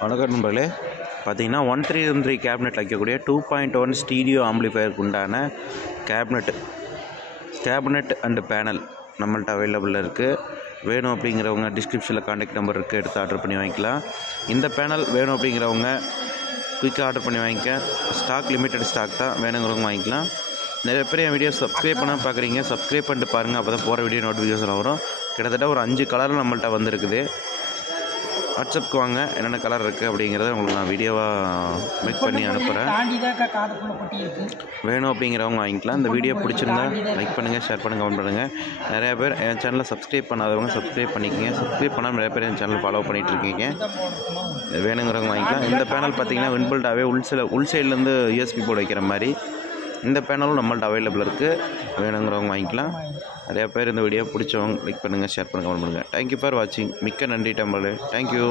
வணக்கம் நண்பர்களே, பார்த்தீங்கன்னா 1313 கேபினெட் வைக்கக்கூடிய 2.1 ஸ்டீரியோ ஆம்பிளிஃபயருக்கு உண்டான கேபினெட் அண்டு பேனல் நம்மள்ட்ட அவைலபிளில் இருக்குது. வேணும் அப்படிங்கிறவங்க டிஸ்கிரிப்ஷனில் கான்டாக்ட் நம்பர் இருக்குது, எடுத்து ஆர்டர் பண்ணி வாங்கிக்கலாம். இந்த பேனல் வேணும் அப்படிங்கிறவங்க குயிக்காக ஆர்டர் பண்ணி வாங்கிக்க. ஸ்டாக் லிமிட்டட் ஸ்டாக் தான், வேணுங்கிறவங்க வாங்கிக்கலாம். நிறைய பேர் என் வீடியோ சப்ஸ்கிரைப் பண்ண பார்க்குறீங்க, சப்ஸ்கிரைப் பண்ணிட்டு பாருங்கள், அப்போ தான் போகிற வீடியோ நோட்டிஃபிகேஷன் வரும். கிட்டத்தட்ட ஒரு 5 கலர் நம்மள்ட்ட வந்திருக்குது. வாட்ஸ்அப்புக்கு வாங்க, என்னென்ன கலர் இருக்குது அப்படிங்கிறத உங்களுக்கு நான் வீடியோவாக மேக் பண்ணி அனுப்புகிறேன். வேணும் அப்படிங்கிறவங்க வாங்கிக்கலாம். இந்த வீடியோ பிடிச்சிருந்தா லைக் பண்ணுங்கள், ஷேர் பண்ணுங்கள், கமெண்ட் பண்ணுங்கள். நிறையா பேர் என் சேனலை சப்ஸ்கிரைப் பண்ணாதவங்க சப்ஸ்கிரைப் பண்ணிக்கோங்க. சப்ஸ்கிரைப் பண்ணால் நிறைய பேர் என் சேனல் ஃபாலோ பண்ணிகிட்ருக்கீங்க. வேணுங்கிறவங்க வாங்கிக்கலாம். இந்த பேனல் பார்த்திங்கன்னா வின்பில்டாகவே உள் சைட்லேருந்து யூஎஸ்பி போர்டு வைக்கிற மாதிரி இந்த பேனலும் நம்மள்ட்ட அவைலபிள் இருக்குது. வேணுங்கிறவங்க வாங்கிக்கலாம். நிறையா பேர் இந்த வீடியோ பிடிச்சவங்க லைக் பண்ணுங்கள், ஷேர் பண்ணுங்கள், கமெண்ட் பண்ணுங்கள். தேங்க்யூ ஃபார் வாட்சிங். மிக்க நன்றி டம்பளே. தேங்க்யூ.